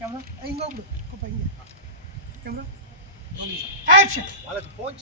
camera. Eén open. Kom één keer. Camera. Action! Alles een pontje.